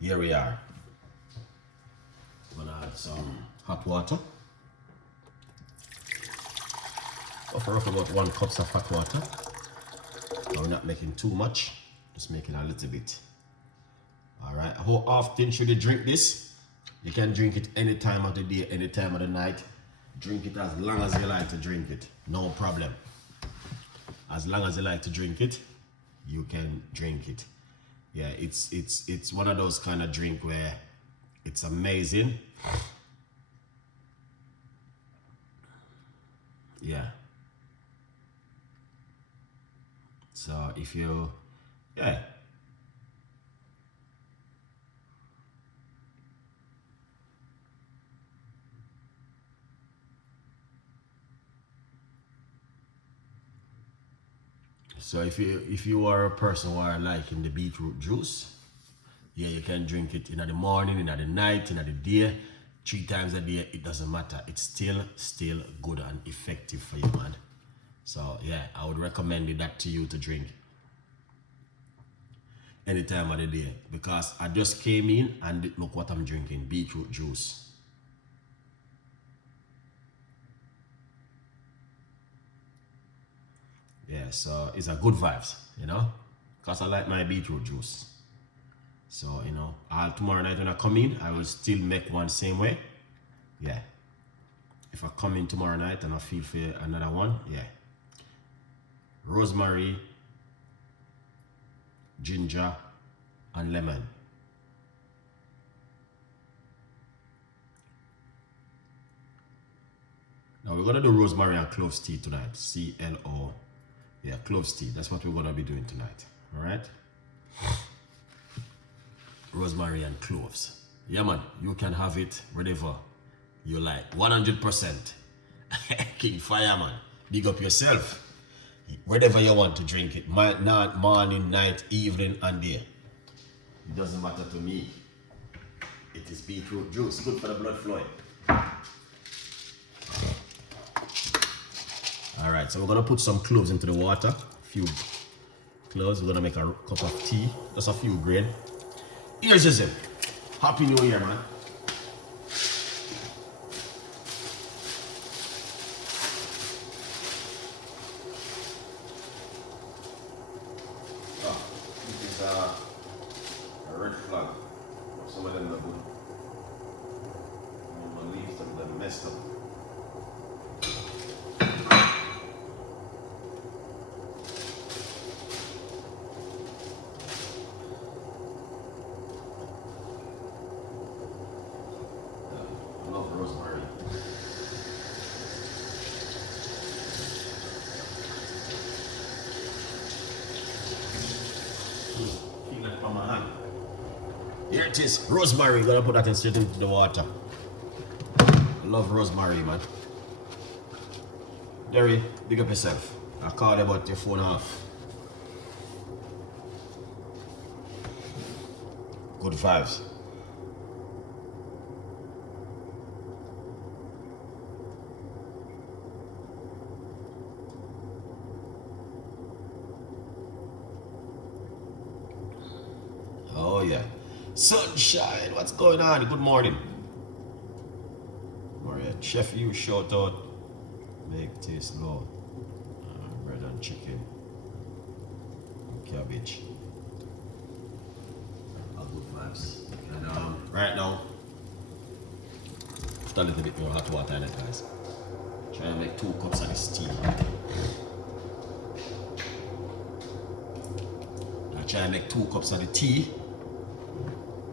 Here we are. I'm gonna add some hot water. Offer up about 1 cup of hot water. Now we're not making too much, just making a little bit. Alright, how often should you drink this? You can drink it any time of the day, any time of the night. Drink it as long as you like to drink it, no problem. As long as you like to drink it, you can drink it. Yeah, it's one of those kind of drink where it's amazing. Yeah. So if you, yeah. So if you are a person who are liking the beetroot juice, yeah, you can drink it in the morning, in the night, in the day, 3 times a day. It doesn't matter. It's still good and effective for you, man. So yeah, I would recommend that to you to drink any time of the day, because I just came in and look what I'm drinking: beetroot juice. Yeah, so it's a good vibes, you know, because I like my beetroot juice. So, you know, tomorrow night when I come in, I will still make one same way. Yeah. If I come in tomorrow night and I feel for another one, yeah. Rosemary, ginger, and lemon. Now we're gonna do rosemary and cloves tea tonight. CLO. Yeah, cloves tea. That's what we're gonna be doing tonight. Alright? Rosemary and cloves. Yeah, man, you can have it whenever you like. 100%. King Fireman. Big up yourself. Whenever you want to drink it. Not morning, night, evening, and day. It doesn't matter to me. It is beetroot juice. Good for the blood flowing. Alright, so we're gonna put some cloves into the water. A few cloves. We're gonna make a cup of tea. Just a few grain. Here's Joseph. Happy New Year, man. Oh, this is a red flag. Some of them are good. I'm gonna leave some of them messed up. Rosemary. Feel that from my hand. Here it is, rosemary. Gonna put that in straight into the water. I love rosemary, man. Derry, big up yourself. I called about your phone off. Good vibes. Oh yeah. Sunshine, what's going on? Good morning. Maria, chef, you shout out. Make taste low. Bread and chicken. Cabbage. All good vibes. And right now, put a little bit more hot water in it, guys. Try and make 2 cups of this tea. I try and make 2 cups of the tea.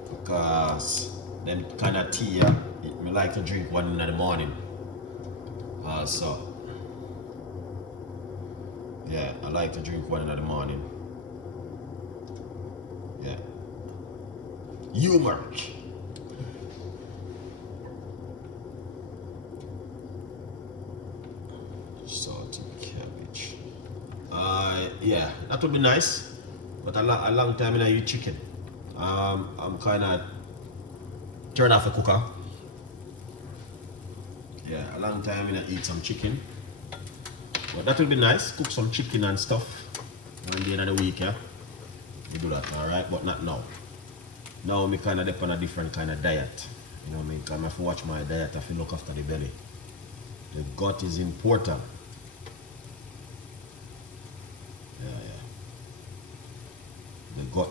Because them kind of tea, I like to drink one in the morning. So yeah, I like to drink one in the morning. Yeah. Humor. Salted cabbage. Yeah, that would be nice. But a long time I eat chicken. I'm kind of turn off the cooker. Yeah, a long time I eat some chicken. But that will be nice. Cook some chicken and stuff. One day in the week, yeah. We do that, alright? But not now. Now me kind of depend on a different kind of diet. You know what I mean? Because I have to watch my diet, I have to look after the belly. The gut is important. Yeah.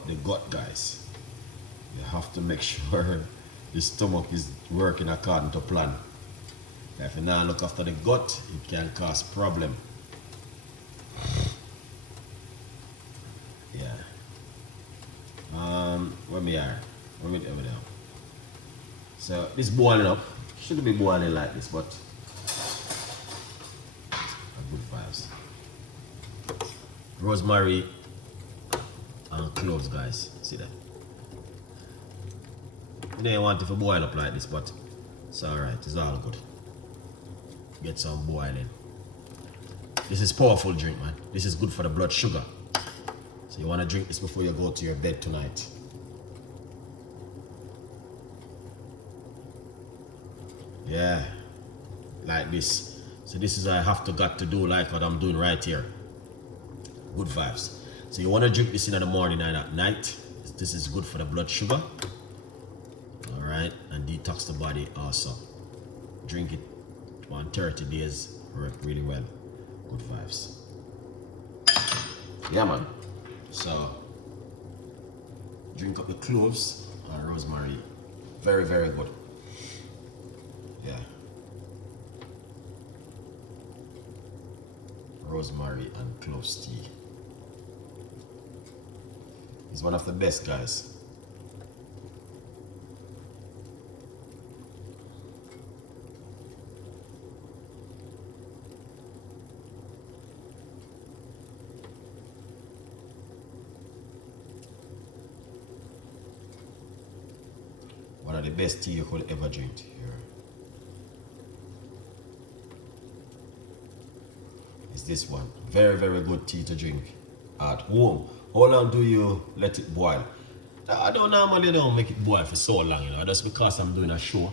The gut guys. You have to make sure the stomach is working according to plan. If you not look after the gut, it can cause problem. Yeah. Where we are? Where we there? So this boiling up. Shouldn't be boiling like this, but good vibes. Rosemary and cloves, guys. See that? You don't want it to boil up like this, but it's alright. It's all good. Get some boiling. This is powerful drink, man. This is good for the blood sugar. So you want to drink this before you go to your bed tonight. Yeah, like this. So this is what I have to do, like what I'm doing right here. Good vibes. So you want to drink this in the morning and at night. This is good for the blood sugar. All right, and detox the body also. Drink it on 30 days, work really well. Good vibes. Yeah, man. So drink up the cloves and rosemary. Very, very good. Yeah. Rosemary and cloves tea. It's one of the best, guys. One of the best tea you could ever drink here. Is this one. Very, very good tea to drink at home. How long do you let it boil? I don't normally make it boil for so long, you know, just because I'm doing a show.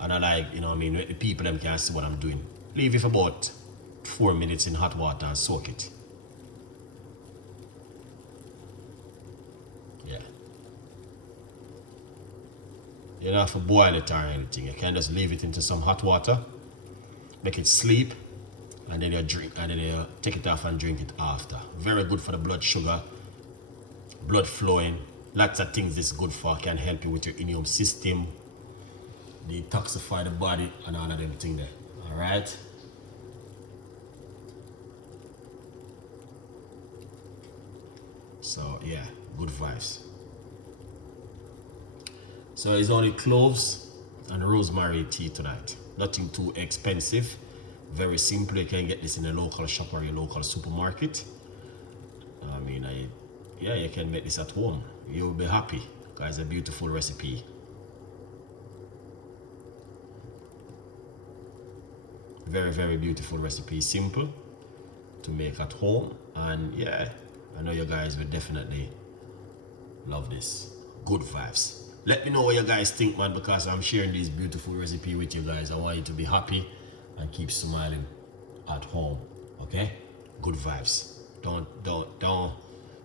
And I like, you know what I mean, the people them can see what I'm doing. Leave it for about 4 minutes in hot water and soak it. Yeah. You don't have to boil it or anything. You can just leave it into some hot water, make it sleep, and then you drink, and then you take it off and drink it after. Very good for the blood sugar, blood flowing. Lots of things this is good for. Can help you with your immune system, detoxify the body, and all of them things there. All right. So yeah, good vibes. So it's only cloves and rosemary tea tonight. Nothing too expensive. Very simple. You can get this in a local shop or your local supermarket. I mean, yeah, you can make this at home. You'll be happy. Guys, a beautiful recipe. Very, very beautiful recipe. Simple to make at home. And yeah, I know you guys will definitely love this. Good vibes. Let me know what you guys think, man, because I'm sharing this beautiful recipe with you guys. I want you to be happy and keep smiling at home. Okay? Good vibes. Don't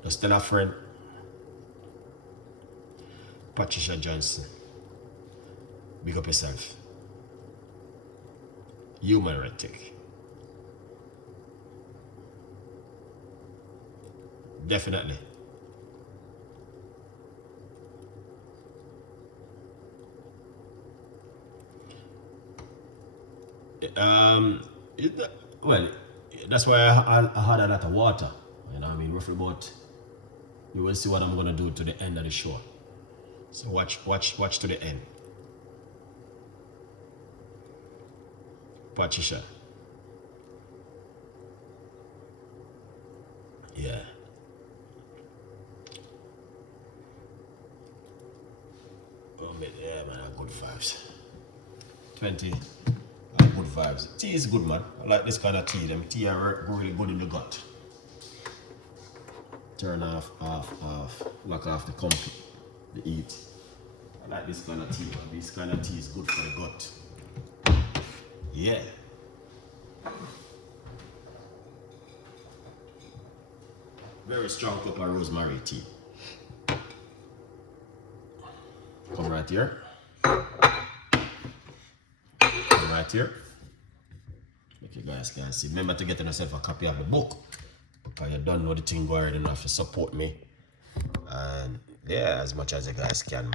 just tell a friend. Patricia Johnson. Big up yourself. Human Rectic. Definitely. Well, that's why I had a lot of water. You know what I mean? Roughly about, you will see what I'm gonna do to the end of the show. So watch to the end. Patricia. Yeah. Oh, yeah, man, good vibes. 20. Good vibes. Tea is good, man. I like this kind of tea. Them tea are really good in the gut. Turn off, lock off the comfort, the heat. I like this kind of tea, man. This kind of tea is good for the gut. Yeah. Very strong cup of rosemary tea. Come right here. Come right here. Make you guys can see. Remember to get yourself a copy of the book, because you don't know the thing going, you have to support me. And yeah, as much as you guys can, man.